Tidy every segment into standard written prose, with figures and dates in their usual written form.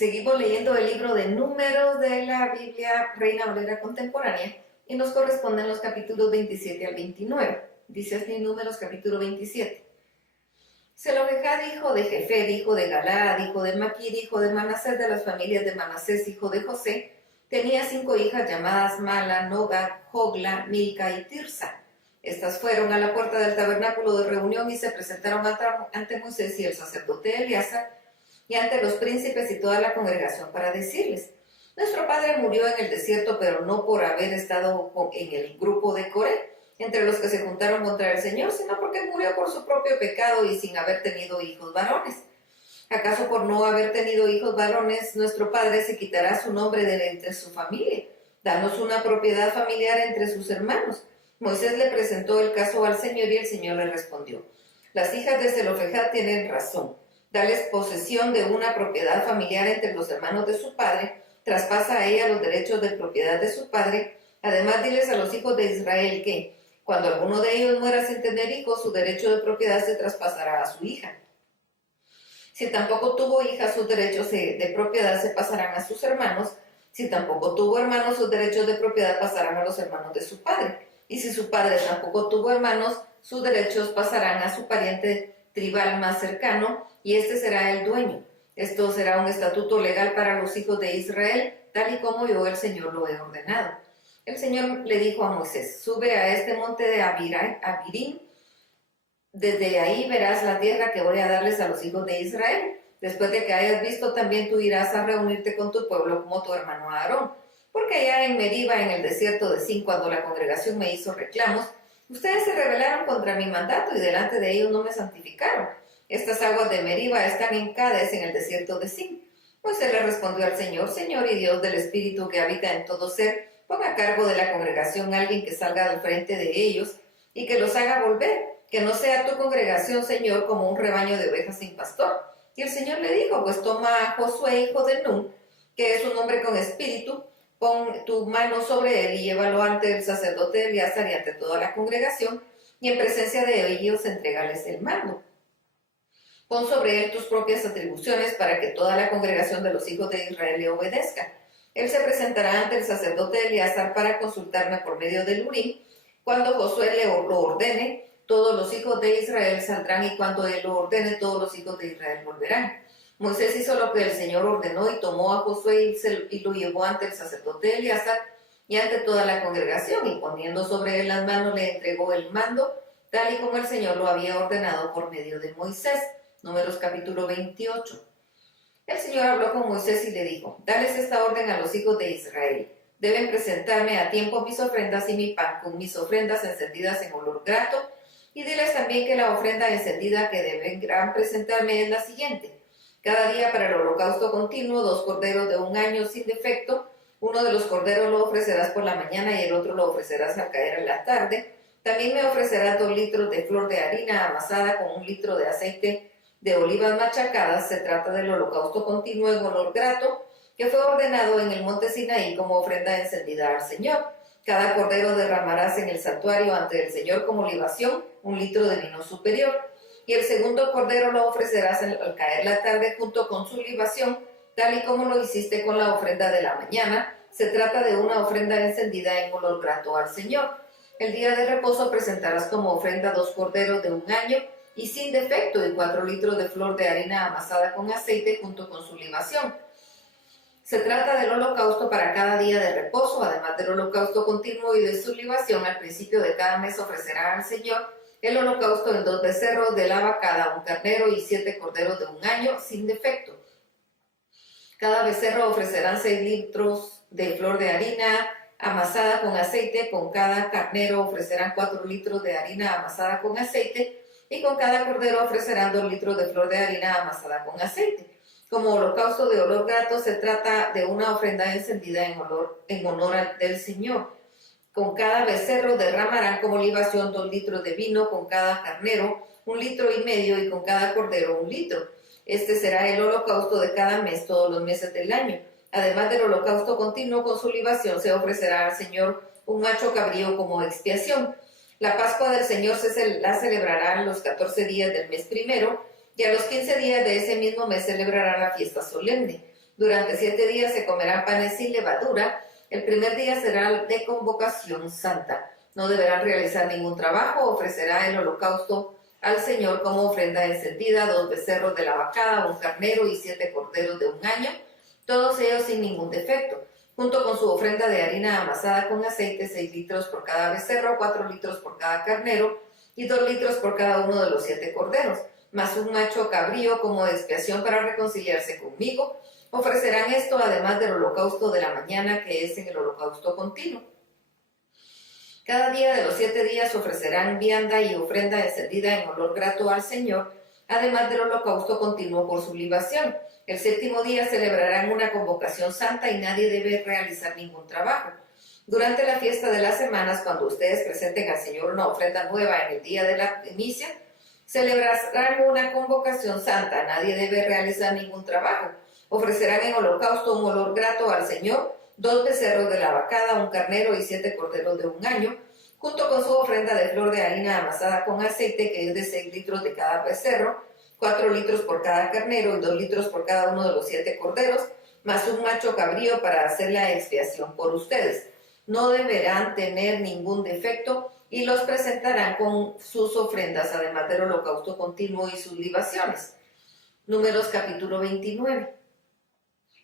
Seguimos leyendo el libro de Números de la Biblia Reina Valera Contemporánea y nos corresponden los capítulos 27 al 29. Dice así Números capítulo 27. Zelofehad, hijo de Jefer, hijo de Galaad, hijo de Maquir, hijo de Manasés, de las familias de Manasés, hijo de José, tenía 5 hijas llamadas Mala, Noga, Jogla, Milca y Tirsa. Estas fueron a la puerta del tabernáculo de reunión y se presentaron ante Moisés y el sacerdote Eleazar y ante los príncipes y toda la congregación para decirles: nuestro padre murió en el desierto, pero no por haber estado en el grupo de Coré, entre los que se juntaron contra el Señor, sino porque murió por su propio pecado y sin haber tenido hijos varones. ¿Acaso por no haber tenido hijos varones, nuestro padre se quitará su nombre de entre su familia? Danos una propiedad familiar entre sus hermanos. Moisés le presentó el caso al Señor y el Señor le respondió: las hijas de Zelofehad tienen razón. Dales posesión de una propiedad familiar entre los hermanos de su padre, traspasa a ella los derechos de propiedad de su padre. Además, diles a los hijos de Israel que, cuando alguno de ellos muera sin tener hijos, su derecho de propiedad se traspasará a su hija. Si tampoco tuvo hija, sus derechos de propiedad se pasarán a sus hermanos. Si tampoco tuvo hermanos, sus derechos de propiedad pasarán a los hermanos de su padre. Y si su padre tampoco tuvo hermanos, sus derechos pasarán a su pariente tribal más cercano, y este será el dueño. Esto será un estatuto legal para los hijos de Israel, tal y como yo, el Señor, lo he ordenado. El Señor le dijo a Moisés: sube a este monte de Abirim, desde ahí verás la tierra que voy a darles a los hijos de Israel. Después de que hayas visto, también tú irás a reunirte con tu pueblo como tu hermano Aarón. Porque allá en Meriba, en el desierto de Sin, cuando la congregación me hizo reclamos, ustedes se rebelaron contra mi mandato y delante de ellos no me santificaron. Estas aguas de Meriba están en Cades, en el desierto de Sin. Moisés le respondió al Señor: Señor y Dios del Espíritu que habita en todo ser, ponga a cargo de la congregación alguien que salga al frente de ellos y que los haga volver, que no sea tu congregación, Señor, como un rebaño de ovejas sin pastor. Y el Señor le dijo: pues toma a Josué, hijo de Nun, que es un hombre con espíritu, pon tu mano sobre él y llévalo ante el sacerdote Eleazar y ante toda la congregación, y en presencia de ellos entrégales el mando. Pon sobre él tus propias atribuciones para que toda la congregación de los hijos de Israel le obedezca. Él se presentará ante el sacerdote Eleazar para consultarme por medio del Urim. Cuando Josué lo ordene, todos los hijos de Israel saldrán, y cuando él lo ordene, todos los hijos de Israel volverán. Moisés hizo lo que el Señor ordenó y tomó a Josué y lo llevó ante el sacerdote Eleazar y ante toda la congregación, y poniendo sobre él las manos le entregó el mando, tal y como el Señor lo había ordenado por medio de Moisés. Números capítulo 28. El Señor habló con Moisés y le dijo: dales esta orden a los hijos de Israel. Deben presentarme a tiempo mis ofrendas y mi pan con mis ofrendas encendidas en olor grato, y diles también que la ofrenda encendida que deberán presentarme es la siguiente: cada día para el holocausto continuo 2 corderos de 1 año sin defecto. Uno de los corderos lo ofrecerás por la mañana y el otro lo ofrecerás al caer en la tarde. También me ofrecerás 2 litros de flor de harina amasada con 1 litro de aceite de olivas machacadas. Se trata del holocausto continuo en olor grato, que fue ordenado en el monte Sinaí como ofrenda encendida al Señor. Cada cordero derramarás en el santuario ante el Señor como libación 1 litro de vino superior. Y el segundo cordero lo ofrecerás al caer la tarde junto con su libación, tal y como lo hiciste con la ofrenda de la mañana. Se trata de una ofrenda encendida en olor grato al Señor. El día de reposo presentarás como ofrenda 2 corderos de 1 año y sin defecto, y 4 litros de flor de harina amasada con aceite junto con su libación. Se trata del holocausto para cada día de reposo, además del holocausto continuo y de su libación. Al principio de cada mes ofrecerá al Señor el holocausto en 2 becerros de la vacada, 1 carnero y 7 corderos de 1 año sin defecto. Cada becerro ofrecerán 6 litros de flor de harina amasada con aceite. Con cada carnero ofrecerán 4 litros de harina amasada con aceite, y con cada cordero ofrecerán 2 litros de flor de harina amasada con aceite. Como holocausto de olor grato, se trata de una ofrenda encendida en honor del Señor. Con cada becerro derramarán como libación 2 litros de vino, con cada carnero 1,5 litros, y con cada cordero 1 litro. Este será el holocausto de cada mes, todos los meses del año. Además del holocausto continuo con su libación, se ofrecerá al Señor un macho cabrío como expiación. La Pascua del Señor la celebrarán los 14 días del mes primero, y a los 15 días de ese mismo mes celebrará la fiesta solemne. Durante 7 días se comerán panes sin levadura. El primer día será de convocación santa. No deberán realizar ningún trabajo. Ofrecerá el holocausto al Señor como ofrenda encendida, 2 becerros de la vacada, 1 carnero y 7 corderos de 1 año, todos ellos sin ningún defecto, junto con su ofrenda de harina amasada con aceite, 6 litros por cada becerro, 4 litros por cada carnero y 2 litros por cada uno de los 7 corderos, más un macho cabrío como expiación para reconciliarse conmigo. Ofrecerán esto además del holocausto de la mañana, que es en el holocausto continuo. Cada día de los 7 días ofrecerán vianda y ofrenda encendida en olor grato al Señor, además del holocausto continuo por su libación. El 7º día celebrarán una convocación santa y nadie debe realizar ningún trabajo. Durante la fiesta de las semanas, cuando ustedes presenten al Señor una ofrenda nueva en el día de la primicia, celebrarán una convocación santa. Nadie debe realizar ningún trabajo. Ofrecerán en holocausto un olor grato al Señor, 2 becerros de la vacada, 1 carnero y 7 corderos de 1 año, junto con su ofrenda de flor de harina amasada con aceite, que es de 6 litros de cada becerro, 4 litros por cada carnero y 2 litros por cada uno de los 7 corderos, más un macho cabrío para hacer la expiación por ustedes. No deberán tener ningún defecto y los presentarán con sus ofrendas, además del holocausto continuo y sus libaciones. Números capítulo 29.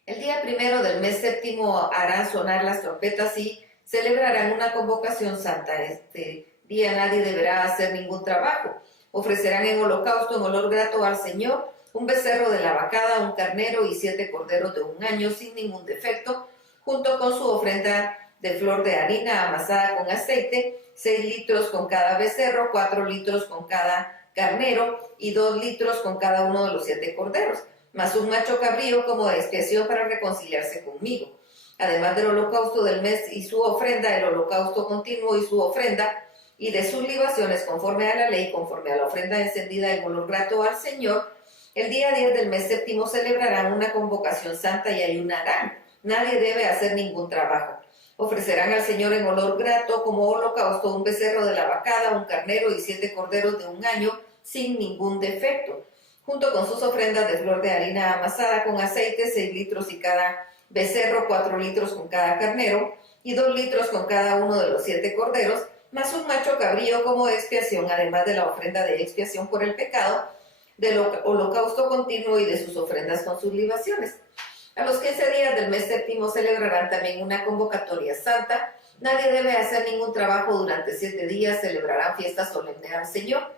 El día 1 del mes 7 harán sonar las trompetas y celebrarán una convocación santa. Este día nadie deberá hacer ningún trabajo. Ofrecerán en holocausto en olor grato al Señor un becerro de la vacada, 1 carnero y 7 corderos de 1 año sin ningún defecto, junto con su ofrenda de flor de harina amasada con aceite, 6 litros con cada becerro, 4 litros con cada carnero y 2 litros con cada uno de los 7 corderos, más un macho cabrío como expiación para reconciliarse conmigo. Además del holocausto del mes y su ofrenda, el holocausto continuo y su ofrenda, y de sus libaciones conforme a la ley, conforme a la ofrenda encendida en olor grato al Señor, el día 10 del mes 7 celebrarán una convocación santa y ayunarán. Nadie debe hacer ningún trabajo. Ofrecerán al Señor en olor grato como holocausto un becerro de la vacada, 1 carnero y 7 corderos de 1 año sin ningún defecto, junto con sus ofrendas de flor de harina amasada con aceite, 6 litros y cada becerro, 4 litros con cada carnero y 2 litros con cada uno de los 7 corderos, más un macho cabrío como expiación, además de la ofrenda de expiación por el pecado, del holocausto continuo y de sus ofrendas con sus libaciones. A los 15 días del mes 7 celebrarán también una convocatoria santa. Nadie debe hacer ningún trabajo durante 7 días, celebrarán fiesta solemne al Señor.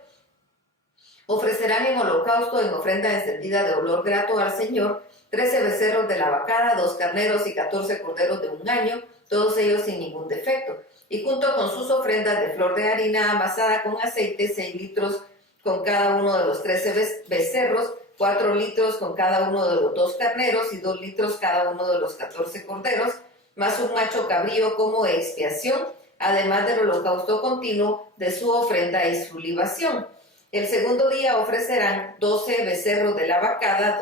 Ofrecerán en holocausto, en ofrenda encendida de olor grato al Señor, 13 becerros de la vacada, 2 carneros y 14 corderos de 1 año, todos ellos sin ningún defecto, y junto con sus ofrendas de flor de harina amasada con aceite, 6 litros con cada uno de los 13 becerros, 4 litros con cada uno de los 2 carneros y 2 litros cada uno de los 14 corderos, más un macho cabrío como expiación, además del holocausto continuo de su ofrenda y su libación. El segundo día ofrecerán 12 becerros de la vacada,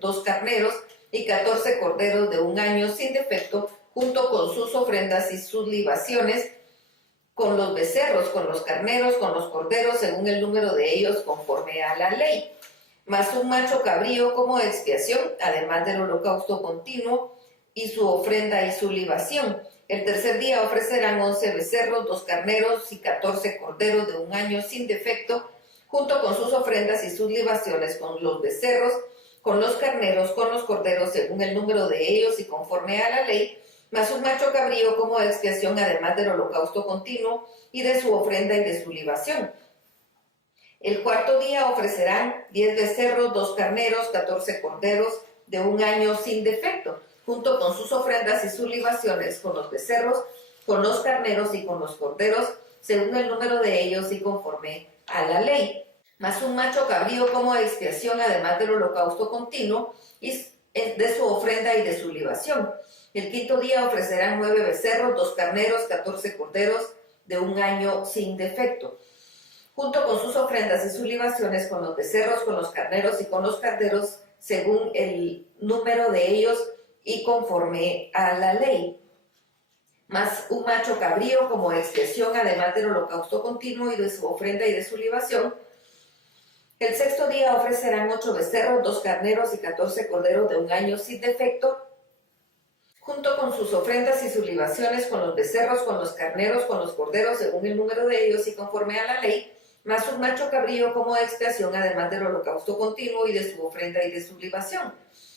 2 carneros y 14 corderos de 1 año sin defecto, junto con sus ofrendas y sus libaciones, con los becerros, con los carneros, con los corderos, según el número de ellos, conforme a la ley, más un macho cabrío como expiación, además del holocausto continuo y su ofrenda y su libación. El tercer día ofrecerán 11 becerros, 2 carneros y 14 corderos de 1 año sin defecto, junto con sus ofrendas y sus libaciones, con los becerros, con los carneros, con los corderos, según el número de ellos y conforme a la ley, más un macho cabrío como expiación, además del holocausto continuo y de su ofrenda y de su libación. El cuarto día ofrecerán 10 becerros, 2 carneros, 14 corderos de 1 año sin defecto, junto con sus ofrendas y sus libaciones, con los becerros, con los carneros y con los corderos, según el número de ellos y conforme a la ley, más un macho cabrío como expiación, además del holocausto continuo y de su ofrenda y de su libación. El quinto día ofrecerán 9 becerros, 2 carneros, 14 corderos de 1 año sin defecto, junto con sus ofrendas y sus libaciones, con los becerros, con los carneros y con los carneros, según el número de ellos y conforme a la ley, más un macho cabrío como expiación, además del holocausto continuo y de su ofrenda y de su libación. El sexto día ofrecerán 8 becerros, 2 carneros y 14 corderos de un año sin defecto, junto con sus ofrendas y sus libaciones, con los becerros, con los carneros, con los corderos, según el número de ellos y conforme a la ley, más un macho cabrío como expiación, además del holocausto continuo y de su ofrenda y de su libación.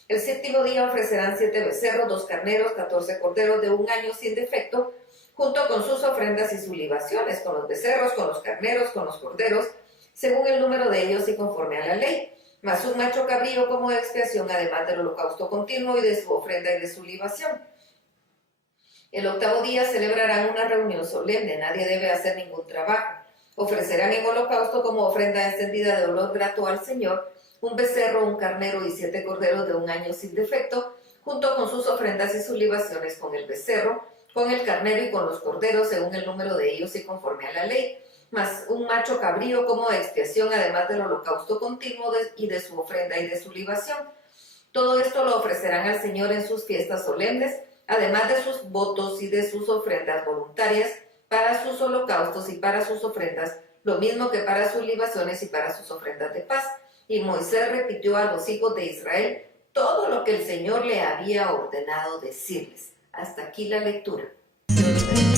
El séptimo día ofrecerán 7 becerros, 2 carneros, 14 corderos de un año sin defecto, junto con sus ofrendas y sus libaciones, con los becerros, con los carneros, con los corderos, según el número de ellos y conforme a la ley, más un macho cabrío como expiación, además del holocausto continuo y de su ofrenda y de su libación. El octavo día celebrarán una reunión solemne, nadie debe hacer ningún trabajo. Ofrecerán en holocausto como ofrenda encendida de olor grato al Señor, un becerro, un carnero y 7 corderos de un año sin defecto, junto con sus ofrendas y sus libaciones, con el becerro, con el carnero y con los corderos, según el número de ellos y conforme a la ley, más un macho cabrío como expiación, además del holocausto continuo y de su ofrenda y de su libación. Todo esto lo ofrecerán al Señor en sus fiestas solemnes, además de sus votos y de sus ofrendas voluntarias, para sus holocaustos y para sus ofrendas, lo mismo que para sus libaciones y para sus ofrendas de paz. Y Moisés repitió a los hijos de Israel todo lo que el Señor le había ordenado decirles. Hasta aquí la lectura. Dios los bendiga.